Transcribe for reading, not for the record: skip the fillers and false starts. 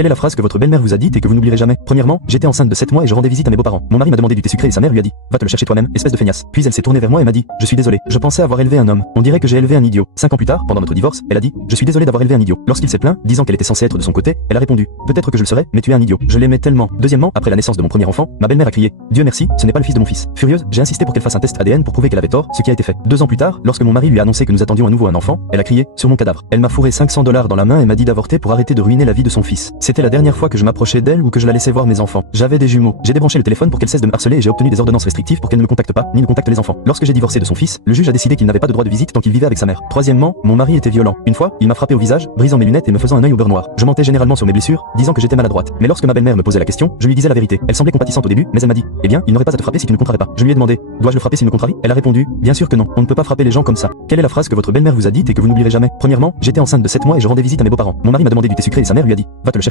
Quelle est la phrase que votre belle-mère vous a dite et que vous n'oublierez jamais? Premièrement, j'étais enceinte de 7 mois et je rendais visite à mes beaux-parents. Mon mari m'a demandé du thé sucré et sa mère lui a dit: va te le chercher toi-même, espèce de feignasse. Puis elle s'est tournée vers moi et m'a dit: je suis désolée, je pensais avoir élevé un homme. On dirait que j'ai élevé un idiot. 5 ans plus tard, pendant notre divorce, elle a dit: je suis désolée d'avoir élevé un idiot. Lorsqu'il s'est plaint, disant qu'elle était censée être de son côté, elle a répondu: peut-être que je le serais, mais tu es un idiot. Je l'aimais tellement. Deuxièmement, après la naissance de mon premier enfant, ma belle-mère a crié: Dieu merci, ce n'est pas le fils de mon fils. Furieuse, j'ai insisté pour qu'elle fasse un test ADN pour prouver qu'elle avait tort, ce qui a été fait. 2 ans plus tard, lorsque mon mari lui a annoncé que nous attendions à nouveau un enfant, elle a crié: sur mon cadavre. Elle m'a fourré $500 dans la main et m'a dit d'avorter pour arrêter de ruiner la vie de son fils. C'était la dernière fois que je m'approchais d'elle ou que je la laissais voir mes enfants. J'avais des jumeaux. J'ai débranché le téléphone pour qu'elle cesse de me harceler et j'ai obtenu des ordonnances restrictives pour qu'elle ne me contacte pas, ni ne contacte les enfants. Lorsque j'ai divorcé de son fils, le juge a décidé qu'il n'avait pas de droit de visite tant qu'il vivait avec sa mère. Troisièmement, mon mari était violent. Une fois, il m'a frappé au visage, brisant mes lunettes et me faisant un œil au beurre noir. Je mentais généralement sur mes blessures, disant que j'étais maladroite. Mais lorsque ma belle-mère me posait la question, je lui disais la vérité. Elle semblait compatissante au début, mais elle m'a dit: eh bien, il n'aurait pas à te frapper si tu ne contraries pas. Je lui ai demandé: dois-je le frapper s'il me contrarie? Elle a répondu: bien sûr que non. On ne peut pas frapper les gens comme ça. Quelle est la phrase que votre belle-mère vous a dite et que vous n'oublierez jamais? Premièrement, j'étais enceinte de 7 mois et je rendais visite à mes beaux-parents. Mon mari m'a demandé du thé sucré et sa mère lui a dit: va te le chercher.